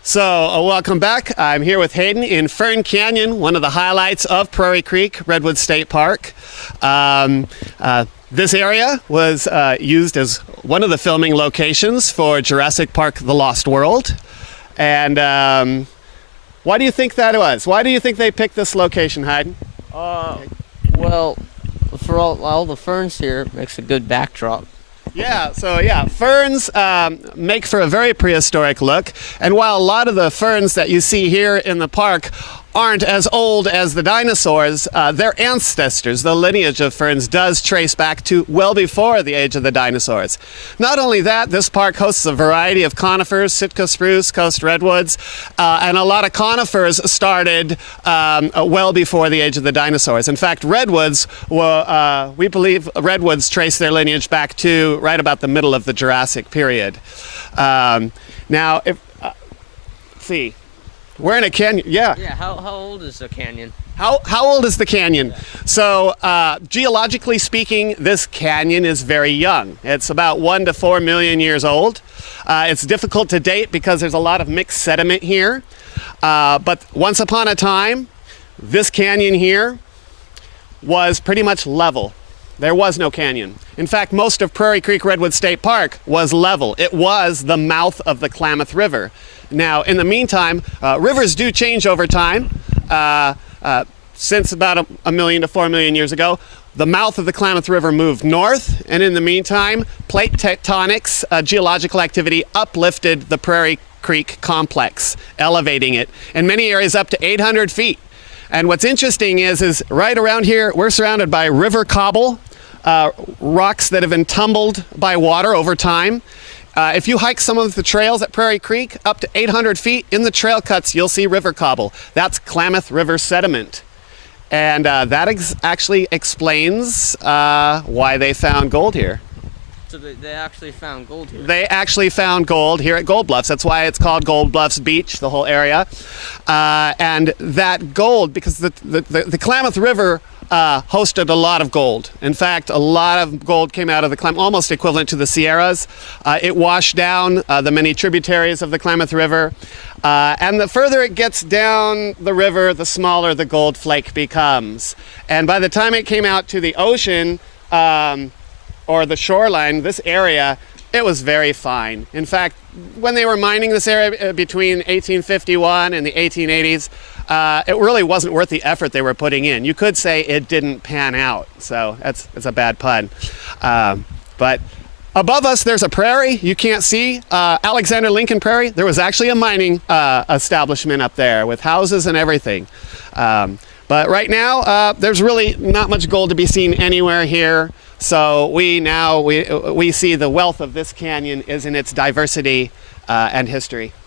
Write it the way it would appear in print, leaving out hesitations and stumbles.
So, welcome back. I'm here with Hayden in Fern Canyon, one of the highlights of Prairie Creek Redwood State Park. This area was used as one of the filming locations for Jurassic Park: The Lost World. And why do you think that was? Why do you think they picked this location, Hayden? Well, for all the ferns here, it makes a good backdrop. Yeah, ferns make for a very prehistoric look, and while a lot of the ferns that you see here in the park aren't as old as the dinosaurs, their ancestors, the lineage of ferns, does trace back to well before the age of the dinosaurs. Not only that, this park hosts a variety of conifers, Sitka spruce, coast redwoods, and a lot of conifers started well before the age of the dinosaurs. In fact, redwoods, we believe redwoods trace their lineage back to right about the middle of the Jurassic period. Now, let's see. We're in a canyon. Yeah, how old is the canyon? How old is the canyon? So, geologically speaking, this canyon is very young. It's about 1 to 4 million years old. It's difficult to date because there's a lot of mixed sediment here. But once upon a time, this canyon here was pretty much level. There was no canyon. In fact, most of Prairie Creek Redwood State Park was level. It was the mouth of the Klamath River. Now, in the meantime, rivers do change over time. Since about a million to 4 million years ago, the mouth of the Klamath River moved north, and in the meantime, plate tectonics, geological activity, uplifted the Prairie Creek complex, elevating it in many areas up to 800 feet. And what's interesting is right around here, we're surrounded by river cobble, rocks that have been tumbled by water over time. If you hike some of the trails at Prairie Creek up to 800 feet, in the trail cuts, you'll see river cobble. That's Klamath River sediment. And that actually explains why they found gold here. So they actually found gold here? They actually found gold here at Gold Bluffs. That's why it's called Gold Bluffs Beach, the whole area. And that gold, because the Klamath River hosted a lot of gold. In fact, a lot of gold came out of the Klamath, almost equivalent to the Sierras. It washed down the many tributaries of the Klamath River. And the further it gets down the river, the smaller the gold flake becomes. And by the time it came out to the ocean, or the shoreline, this area, it was very fine. In fact, when they were mining this area between 1851 and the 1880s, it really wasn't worth the effort they were putting in. You could say it didn't pan out, so that's a bad pun. But above us, there's a prairie. You can't see Alexander Lincoln Prairie. There was actually a mining establishment up there with houses and everything. But right now, there's really not much gold to be seen anywhere here. So we see the wealth of this canyon is in its diversity and history.